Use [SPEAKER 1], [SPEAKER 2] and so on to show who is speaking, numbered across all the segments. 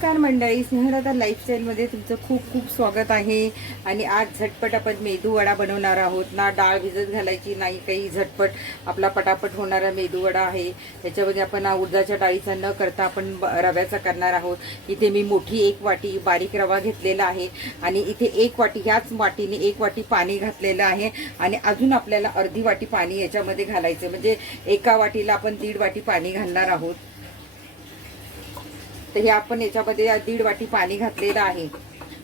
[SPEAKER 1] नमस्कार मंडळी स्नेहलता लाईफस्टाईलमध्ये तुमचं खूप खूप स्वागत आहे. आणि आज झटपट आपण मेदूवडा बनवणार आहोत. ना डाळ भिजत घालायची नाही काही झटपट. आपला पटापट होणारा मेदूवडा आहे. त्याच्यामध्ये आपण हा उडदाच्या डाळीचा न करता आपण रव्याचा करणार आहोत. इथे मी मोठी एक वाटी बारीक रवा घेतलेला आहे. आणि इथे एक वाटी ह्याच वाटीने एक वाटी पाणी घातलेलं आहे. आणि अजून आपल्याला अर्धी वाटी पाणी याच्यामध्ये घालायचं म्हणजे एका वाटीला आपण दीड वाटी पाणी घालणार आहोत. तर हे आपण याच्यामध्ये दीड वाटी पाणी घातलेलं आहे.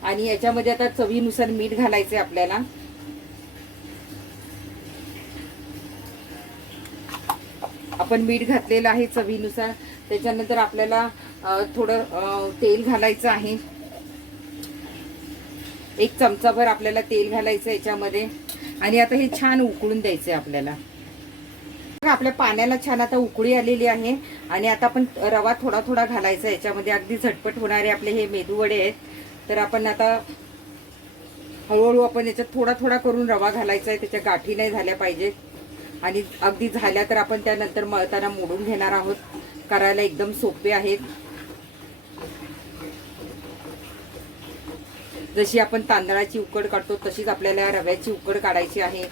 [SPEAKER 1] आणि याच्यामध्ये आता चवीनुसार मीठ घालायचंय आपल्याला. आपण मीठ घातलेलं आहे चवीनुसार. त्याच्यानंतर आपल्याला थोडं तेल घालायचं आहे. एक चमचाभर आपल्याला तेल घालायचं याच्यामध्ये. आणि आता हे छान उकळून द्यायचंय आपल्याला. बघा, आपल्या पाण्याला छान आता उकळी आलेली आहे. आणि आता आपण रवा थोडा थोडा घालायचा याच्यामध्ये अगदी झटपट होणारे आपले हे मेदू वडे आहेत. तर आपण आता हळूहळू आपण याच्यात थोडा थोडा करून रवा घालायचा आहे त्याच्या गाठी नाही झाल्या पाहिजेत. आणि अगदी झाल्या तर आपण त्यानंतर मळताना मोडून घेणार आहोत. करायला एकदम सोपे आहेत. जशी आपण तांदळाची उकड काढतो तशीच आपल्याला रव्याची उकड काढायची आहे.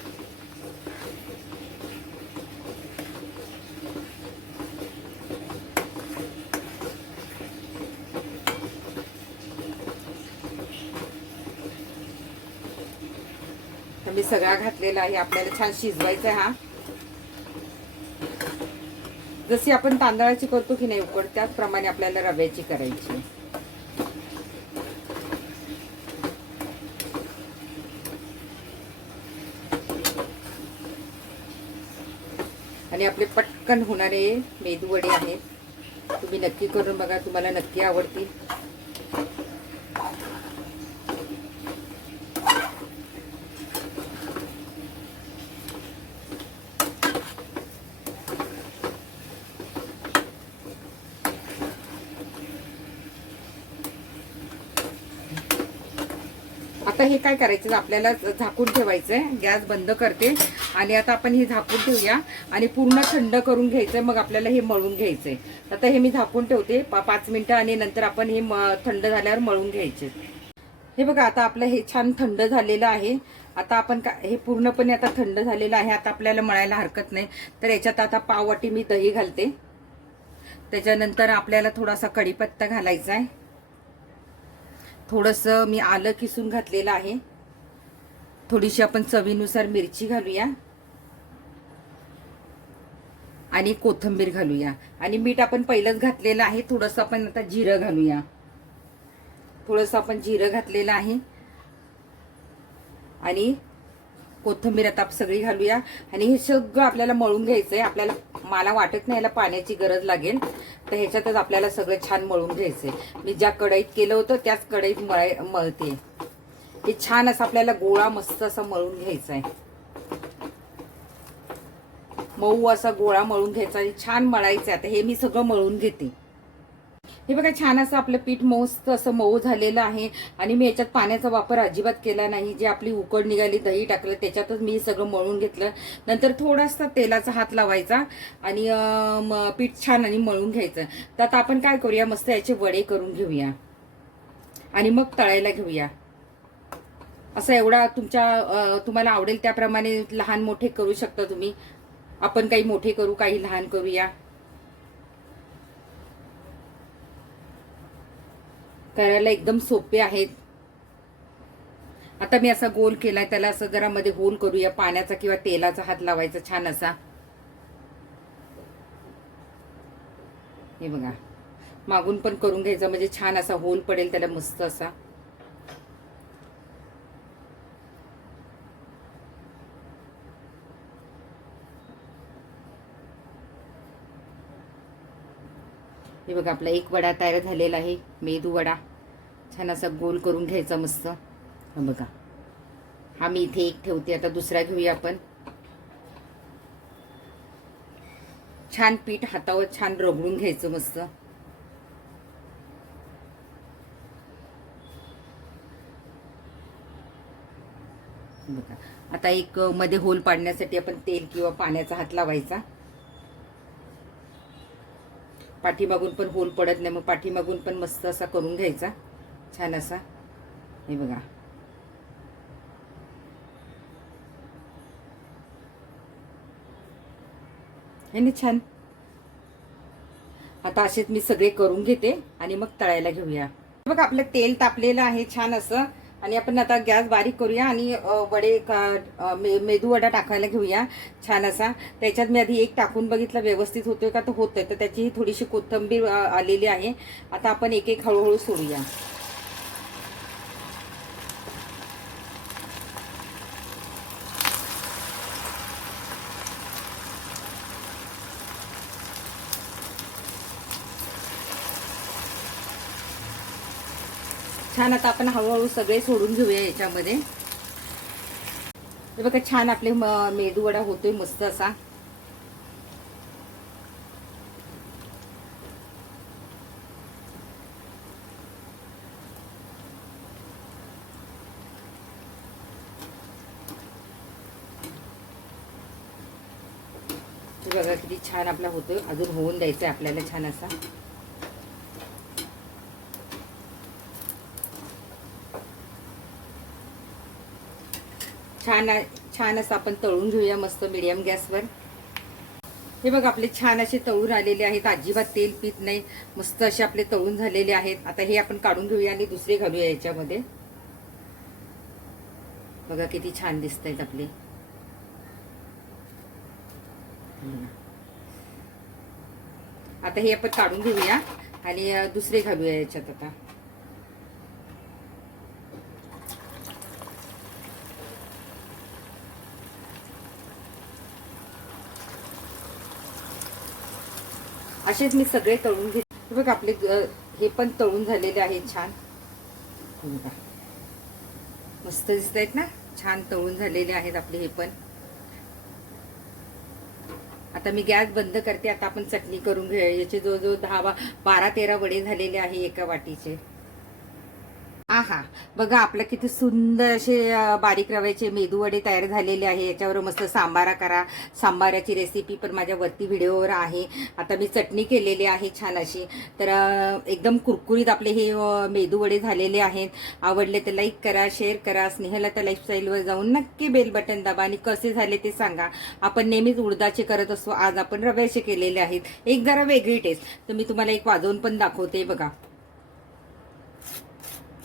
[SPEAKER 1] मी सगळा घातलेला आहे. आपल्याला छान शिजवायचा आहे हा. जशी आपण तांदळाची करतो की नाही उकड त्याचप्रमाणे आपल्याला रव्याची करायची आणि आपले पटकन होणारे मेदू वडे आहेत. तुम्ही नक्की करून बघा तुम्हाला नक्की आवडतील. आता हे काय करायचं? आपल्याला झाकून ठेवायचंय. गॅस बंद करते. आणि आता आपण हे झाकून ठेवूया. आणि पूर्ण थंड करून घ्यायचंय. मग आपल्याला हे मळून घ्यायचंय. आता हे मी झाकून ठेवते. पा- पाच मिनिटं आणि नंतर आपण हे म- थंड झाल्यावर मळून घ्यायचे. हे बघा आता आपलं हे छान थंड झालेलं आहे. आता आपण का हे पूर्णपणे आता थंड झालेलं आहे. आता आपल्याला मळायला हरकत नाही. तर याच्यात आता पाववाटी मी दही घालते. त्याच्यानंतर आपल्याला थोडासा कढीपत्ता घालायचा आहे थोडंसं मी आलं किसून घातलेलं आहे. थोडीशी आपण चवीनुसार मिरची घालूया. आणि कोथिंबीर घालूया. आणि मीठ आपण पहिलंच घातलेलं आहे. थोडंसं आपण आता जिरं घालूया. थोडंसं आपण जिरं घातलेलं आहे. आणि कोथिंबीर आता सगळी घालूया. आणि हे सगळं आपल्याला मळून घ्यायचं आहे आपल्याला मला वाटत नाही याला पाण्याची गरज लागेल. तर ह्याच्यातच आपल्याला सगळं छान मळून घ्यायचंय. मी ज्या कढईत केलं होतं त्याच कढईत मळाय मळते. हे छान असं आपल्याला गोळा मस्त असा मळून घ्यायचा आहे मऊ असा गोळा मळून घ्यायचा आणि छान मळायचं आता हे मी सगळं मळून घेते. हे बघा छान असं आपलं पीठ मऊस्त असं मऊ झालेलं आहे. आणि मी याच्यात पाण्याचा वापर अजिबात केला नाही. जे आपली उकड निघाली दही टाकलं त्याच्यातच मी सगळं मळून घेतलं. नंतर थोडासा तेलाचा हात लावायचा आणि पीठ छान आणि मळून घ्यायचं. तर आता आपण काय करूया? मस्त याचे वडे करून घेऊया. आणि मग तळायला घेऊया. असं एवढा तुमच्या तुम्हाला आवडेल त्याप्रमाणे लहान मोठे करू शकता तुम्ही. आपण काही मोठे करू काही लहान करूया. करायला एकदम सोपे आहेत. आता मी असा गोल केलाय त्याला असं जरा मध्ये होल करूया पाण्याचा किंवा तेलाचा हात लावायचा छान असा. हे बघा मागून पण करून घ्यायचा म्हणजे छान असा होल पडेल त्याला मस्त असा. हे बघा आपला एक वडा तयार झालेला आहे मेदू वडा. छान असा गोल करून घ्यायचा मस्त. बघा. हा मी इथे एक ठेवते आता दुसरा घेऊया आपण. छान पीठ हातावर छान रगडून घ्यायचं मस्त. बघा. आता एक मध्ये होल पाडण्यासाठी आपण तेल किंवा पाण्याचा हात लावायचा. पाठीमागून पण होल पडत नाही मग पाठीमागून पण मस्त असा करून घ्यायचा. छान असा. हे बघा. हे नाही छान. आता असेच मी सगळे करून घेते आणि मग तळायला घेऊया. बघा आपलं तेल तापलेलं आहे छान असं. आणि आपण आता गॅस बारीक करूया आणि वडे का- मे मेदू वडा टाकायला घेऊया छान असा. त्याच्यात मी आधी एक टाकून बघितला व्यवस्थित होतोय का? तो होतोय. तर त्याची ही थोडीशी कोथिंबीर आलेली आहे. आता आपण एक एक हळूहळू सोडूया. छान आता आपण हळूहळू सगळे सोडून घेऊया याच्यामध्ये. हे बघा छान आपले मेदूवडा मेदू वडा होतोय मस्त असा. बघा किती छान आपला होतोय. अजून होऊन द्यायचा आपल्याला छान असा. छान छान असं आपण तळून घेऊया मस्त मिडियम गॅसवर हे बघ आपले छान असे तळून आलेले आहेत. अजिबात तेल पीत नाही. मस्त असे आपले तळून झालेले आहेत. आता हे आपण काढून घेऊया आणि दुसरे घालूया याच्यामध्ये. बघा किती छान दिसत आहेत आपले आता हे आपण काढून घेऊया आणि दुसरे घालूया याच्यात आता. असेच मी सगळे तळून घेत. बघ आपले हे पण तळून झालेले आहेत छान. मस्त दिसत आहेत ना? छान तळून झालेले आहेत आपले हे पण. आता मी गॅस बंद करते आता आपण चटणी करून घेऊया याचे जवळजवळ दहा बारा तेरा वडे झालेले आहे एका वाटीचे. आहा. बघा आपलं किती सुंदर असे बारीक रव्याचे मेदू वडे तयार झालेले आहे. याच्यावर मस्त सांबारा करा. सांबाराची रेसिपी पण माझ्या वरती व्हिडिओवर आहे. आता मी चटणी केलेली आहे छान अशी. तर एकदम कुरकुरीत आपले हे मेदूवडे मेदू वडे झालेले आहेत. आवडले तर लाईक करा शेअर करा. स्नेहला तर लाईफस्टाईलवर जाऊन नक्की बेल बटन दाबा आणि कसे झाले ते सांगा. आपण नेहमीच उडदाचे करत असतो. आज आपण रव्याचे केलेले आहेत. एक जरा वेगळी टेस्ट तर मी तुम्हाला एक वाजवून पण दाखवते बघा.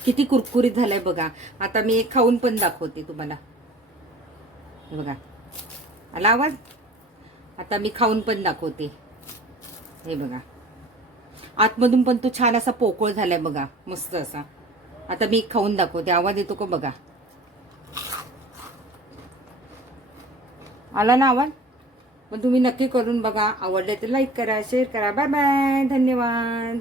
[SPEAKER 1] किती कुरकुरीत झालाय बघा. आता मी एक खाऊन पण दाखवते तुम्हाला. हे बघा. आला आवाज? आता मी खाऊन पण दाखवते. हे बघा. आतमधून पण तो छान असा पोकळ झालाय बघा. मस्त असा. आता मी एक खाऊन दाखवते. आवाज येतो का बघा? आला ना आवाज? पण तुम्ही नक्की करून बघा. आवडले तर लाईक करा शेअर करा. बाय बाय धन्यवाद.